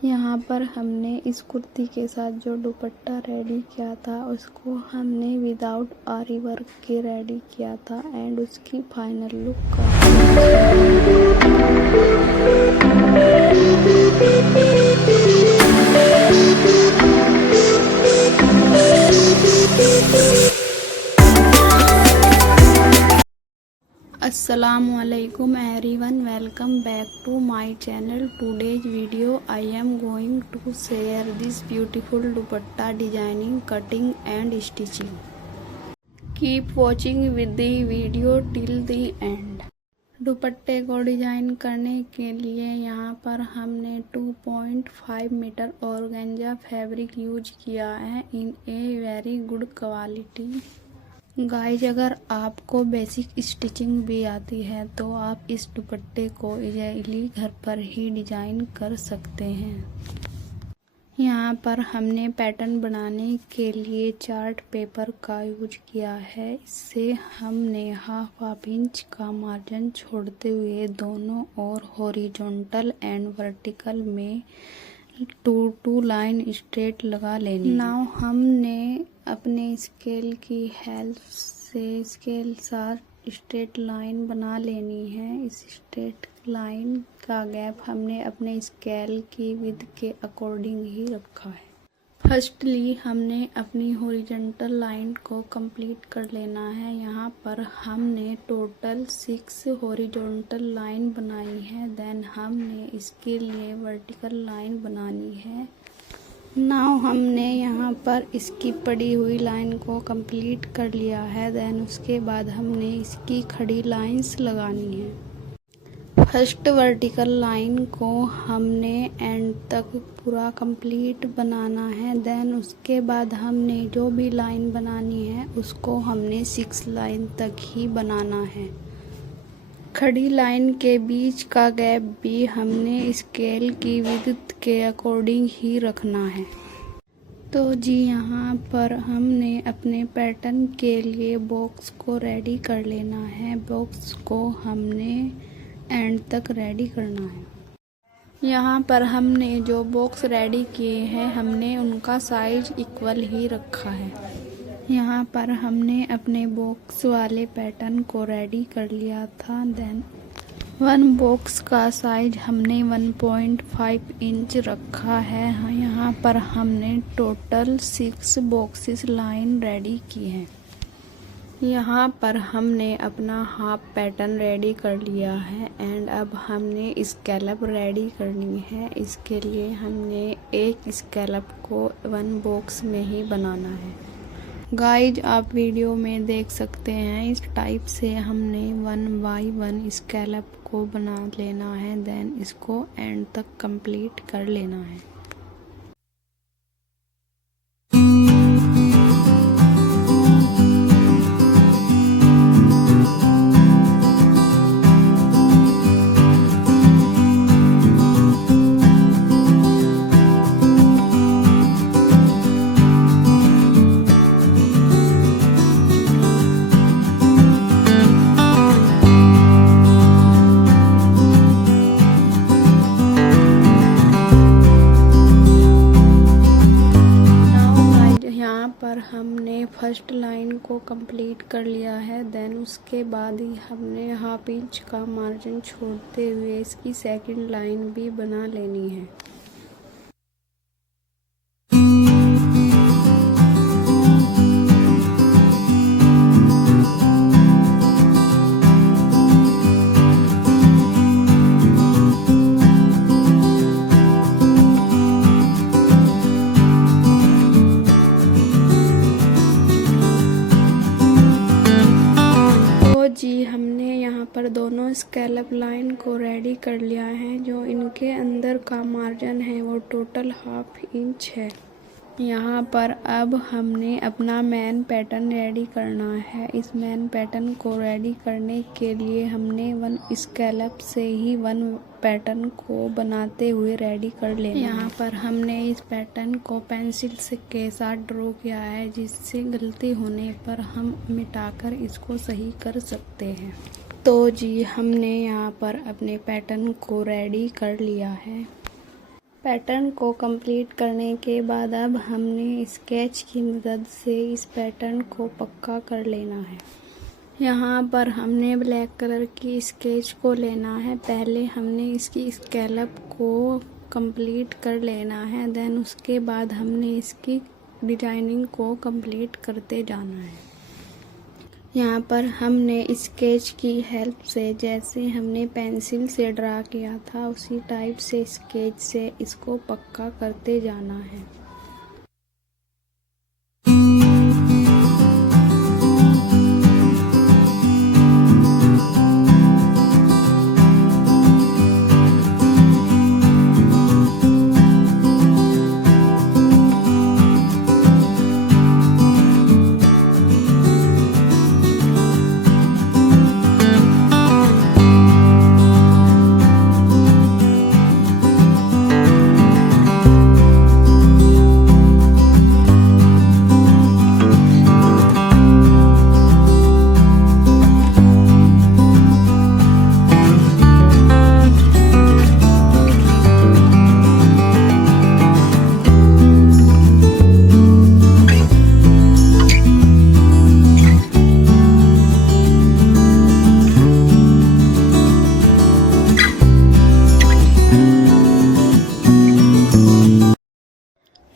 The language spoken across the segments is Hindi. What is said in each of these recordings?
यहाँ पर हमने इस कुर्ती के साथ जो दुपट्टा रेडी किया था उसको हमने विदाउट आरी वर्क के रेडी किया था एंड उसकी final look Assalamualaikum everyone, welcome back to my channel. Today's video I am going to share this beautiful dupatta designing, cutting and stitching. Keep watching with the video till the end. दुपट्टे को डिजाइन करने के लिए यहाँ पर हमने 2.5 मीटर ऑर्गेन्जा फैब्रिक यूज किया है in a very good quality. Guys, अगर आपको बेसिक स्टिचिंग भी आती है तो आप इस दुपट्टे को इजीली घर पर ही डिजाइन कर सकते हैं। यहाँ पर हमने पैटर्न बनाने के लिए चार्ट पेपर का यूज किया है। इससे हमने हाफ इंच का मार्जिन छोड़ते हुए दोनों और हॉरिजॉन्टल एंड वर्टिकल में 2 लाइन स्ट्रेट लगा लेनी। नाउ हमने अपने स्केल की हेल्प से स्केल साथ स्ट्रेट लाइन बना लेनी है। इस स्ट्रेट लाइन का गैप हमने अपने स्केल की विड्थ के अकॉर्डिंग ही रखा है। फर्स्टली हमने अपनी हॉरिजॉन्टल लाइन को कंप्लीट कर लेना है। यहाँ पर हमने टोटल 6 हॉरिजॉन्टल लाइन बनाई है। देन हमने इसके लिए वर्टिकल लाइन बनानी है। नाउ हमने यहाँ पर इसकी पड़ी हुई लाइन को कंप्लीट कर लिया है। देन उसके बाद हमने इसकी खड़ी लाइंस लगानी है। फर्स्ट वर्टिकल लाइन को हमने एंड तक पूरा कंप्लीट बनाना है। देन उसके बाद हमने जो भी लाइन बनानी है उसको हमने 6 लाइन तक ही बनाना है। खड़ी लाइन के बीच का गैप भी हमने स्केल की विड्थ के अकॉर्डिंग ही रखना है। तो जी, यहाँ पर हमने अपने पैटर्न के लिए बॉक्स को रेडी कर लेना है। बॉक्स को हमने एंड तक रेडी करना है। यहाँ पर हमने जो बॉक्स रेडी किए हैं हमने उनका साइज इक्वल ही रखा है। यहाँ पर हमने अपने बॉक्स वाले पैटर्न को रेडी कर लिया था। देन 1 बॉक्स का साइज हमने 1.5 इंच रखा है। यहाँ पर हमने टोटल 6 बॉक्सेस लाइन रेडी की है। यहाँ पर हमने अपना हाफ पैटर्न रेडी कर लिया है एंड अब हमने स्कैलप रेडी करनी है। इसके लिए हमने एक स्कैलप को 1 बॉक्स में ही बनाना है। गाइज, आप वीडियो में देख सकते हैं इस टाइप से हमने 1 बाय 1 स्कैलप को बना लेना है। देन इसको एंड तक कंप्लीट कर लेना है। हमने फर्स्ट लाइन को कंप्लीट कर लिया है। देन उसके बाद ही हमने हाफ इंच का मार्जिन छोड़ते हुए इसकी सेकंड लाइन भी बना लेनी है। जी, हमने यहाँ पर दोनों स्कैलप लाइन को रेडी कर लिया है। जो इनके अंदर का मार्जिन है वो टोटल हाफ इंच है। यहाँ पर अब हमने अपना मेन पैटर्न रेडी करना है। इस मेन पैटर्न को रेडी करने के लिए हमने 1 स्कैलप से ही 1 पैटर्न को बनाते हुए रेडी कर लेना। यहाँ पर हमने इस पैटर्न को पेंसिल से के साथ ड्रॉ किया है, जिससे गलती होने पर हम मिटाकर इसको सही कर सकते हैं। तो जी, हमने यहाँ पर अपने पैटर्न को रेडी कर लिया है। पैटर्न को कंप्लीट करने के बाद अब हमने स्केच की मदद से इस पैटर्न को पक्का कर लेना है। यहाँ पर हमने ब्लैक कलर की स्केच को लेना है। पहले हमने इसकी स्कैलप को कंप्लीट कर लेना है, देन उसके बाद हमने इसकी डिजाइनिंग को कंप्लीट करते जाना है। यहाँ पर हमने स्केच की हेल्प से, जैसे हमने पेंसिल से ड्रा किया था उसी टाइप से स्केच से इसको पक्का करते जाना है।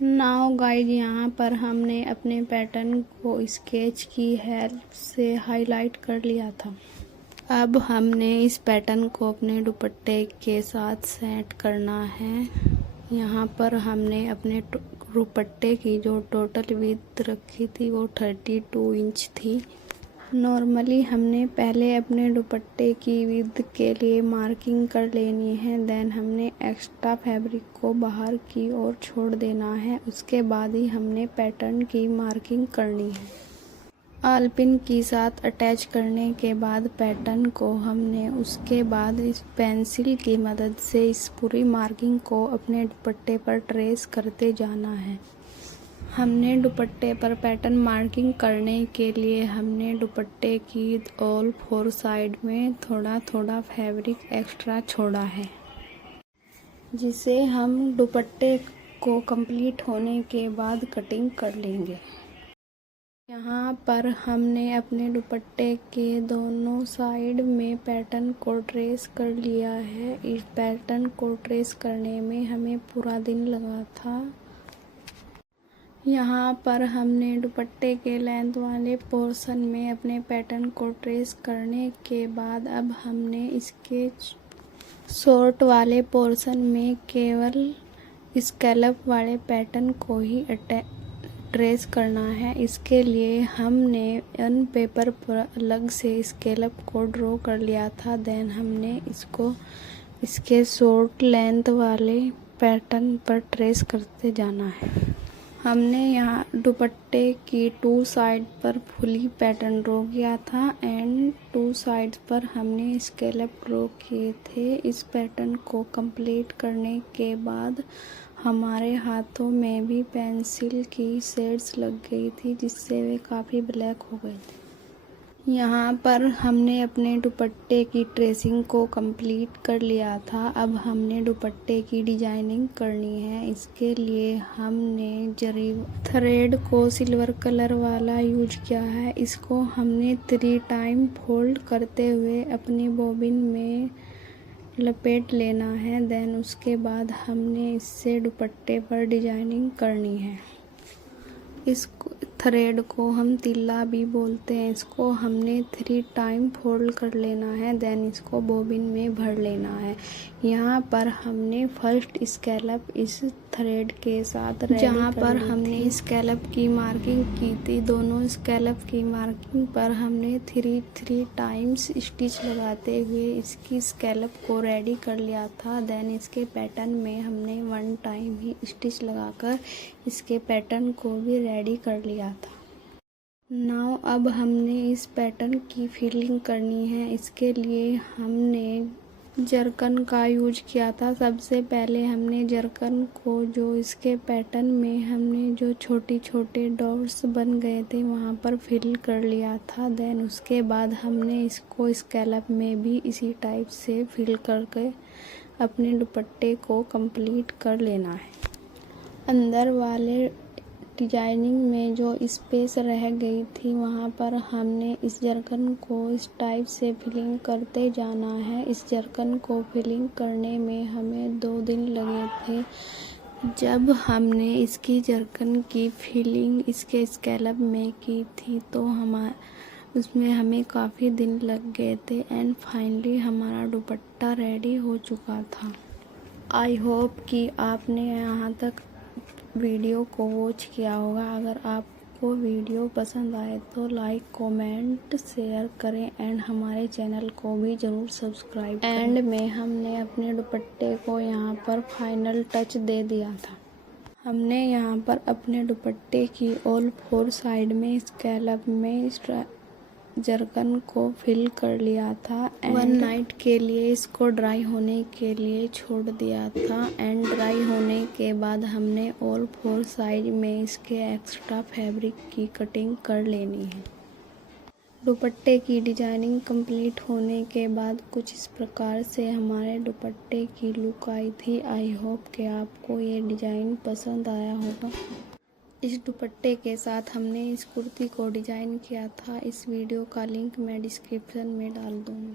नाउ गाइज, यहाँ पर हमने अपने पैटर्न को स्केच की हेल्प से हाईलाइट कर लिया था। अब हमने इस पैटर्न को अपने दुपट्टे के साथ सेट करना है। यहाँ पर हमने अपने दुपट्टे की जो टोटल विड्थ रखी थी वो 32 इंच थी। नॉर्मली हमने पहले अपने दुपट्टे की विड्थ के लिए मार्किंग कर लेनी है, देन हमने एक्स्ट्रा फैब्रिक को बाहर की ओर छोड़ देना है। उसके बाद ही हमने पैटर्न की मार्किंग करनी है। आलपिन के साथ अटैच करने के बाद पैटर्न को हमने उसके बाद इस पेंसिल की मदद से इस पूरी मार्किंग को अपने दुपट्टे पर ट्रेस करते जाना है। हमने दुपट्टे पर पैटर्न मार्किंग करने के लिए हमने दुपट्टे की ऑल 4 साइड में थोड़ा थोड़ा फैब्रिक एक्स्ट्रा छोड़ा है, जिसे हम दुपट्टे को कंप्लीट होने के बाद कटिंग कर लेंगे। यहाँ पर हमने अपने दुपट्टे के दोनों साइड में पैटर्न को ट्रेस कर लिया है। इस पैटर्न को ट्रेस करने में हमें पूरा दिन लगा था। यहाँ पर हमने दुपट्टे के लेंथ वाले पोर्शन में अपने पैटर्न को ट्रेस करने के बाद अब हमने इसके शॉर्ट वाले पोर्शन में केवल स्कैलप वाले पैटर्न को ही ट्रेस करना है। इसके लिए हमने अन पेपर पर अलग से स्कैलप को ड्रॉ कर लिया था, देन हमने इसको इसके शॉर्ट लेंथ वाले पैटर्न पर ट्रेस करते जाना है। हमने यहाँ दुपट्टे की 2 साइड पर फुली पैटर्न ड्रॉ किया था एंड 2 साइड्स पर हमने स्कैलप ड्रॉ किए थे। इस पैटर्न को कंप्लीट करने के बाद हमारे हाथों में भी पेंसिल की शेड्स लग गई थी, जिससे वे काफ़ी ब्लैक हो गए थे। यहाँ पर हमने अपने दुपट्टे की ट्रेसिंग को कंप्लीट कर लिया था। अब हमने दुपट्टे की डिजाइनिंग करनी है। इसके लिए हमने जरी थ्रेड को सिल्वर कलर वाला यूज किया है। इसको हमने 3 टाइम फोल्ड करते हुए अपनी बॉबिन में लपेट लेना है, देन उसके बाद हमने इससे दुपट्टे पर डिजाइनिंग करनी है। इस थ्रेड को हम तिल्ला भी बोलते हैं। इसको हमने 3 टाइम फोल्ड कर लेना है, देन इसको बॉबिन में भर लेना है। यहाँ पर हमने फर्स्ट स्कैलप इस थ्रेड के साथ जहाँ पर हमने स्कैलप की मार्किंग की थी, दोनों स्कैलप की मार्किंग पर हमने 3 टाइम्स स्टिच लगाते हुए इसकी स्कैलप को रेडी कर लिया था। देन इसके पैटर्न में हमने 1 टाइम ही स्टिच लगाकर इसके पैटर्न को भी रेडी कर लिया था। नाउ अब हमने इस पैटर्न की फिलिंग करनी है। इसके लिए हमने जरकन का यूज किया था। सबसे पहले हमने जरकन को जो इसके पैटर्न में हमने जो छोटे छोटे डॉट्स बन गए थे वहाँ पर फिल कर लिया था। देन उसके बाद हमने इसको स्कैलप में भी इसी टाइप से फिल करके अपने दुपट्टे को कंप्लीट कर लेना है। अंदर वाले डिजाइनिंग में जो स्पेस रह गई थी वहाँ पर हमने इस जरकन को इस टाइप से फिलिंग करते जाना है। इस जरकन को फिलिंग करने में हमें 2 दिन लगे थे। जब हमने इसकी जरकन की फिलिंग इसके स्कैलप में की थी तो उसमें हमें काफ़ी दिन लग गए थे एंड फाइनली हमारा दुपट्टा रेडी हो चुका था। आई होप कि आपने यहाँ तक वीडियो को वॉच किया होगा। अगर आपको वीडियो पसंद आए तो लाइक, कमेंट, शेयर करें एंड हमारे चैनल को भी ज़रूर सब्सक्राइब करें। एंड में हमने अपने दुपट्टे को यहाँ पर फाइनल टच दे दिया था। हमने यहाँ पर अपने दुपट्टे की ऑल 4 साइड में स्कैलप में जरकन को फिल कर लिया था। 1 नाइट के लिए इसको ड्राई होने के लिए छोड़ दिया था एंड ड्राई होने के बाद हमने ऑल 4 साइड में इसके एक्स्ट्रा फैब्रिक की कटिंग कर लेनी है। दुपट्टे की डिजाइनिंग कंप्लीट होने के बाद कुछ इस प्रकार से हमारे दुपट्टे की लुक आई थी। आई होप कि आपको ये डिज़ाइन पसंद आया होगा। इस दुपट्टे के साथ हमने इस कुर्ती को डिज़ाइन किया था। इस वीडियो का लिंक मैं डिस्क्रिप्शन में डाल दूँगी।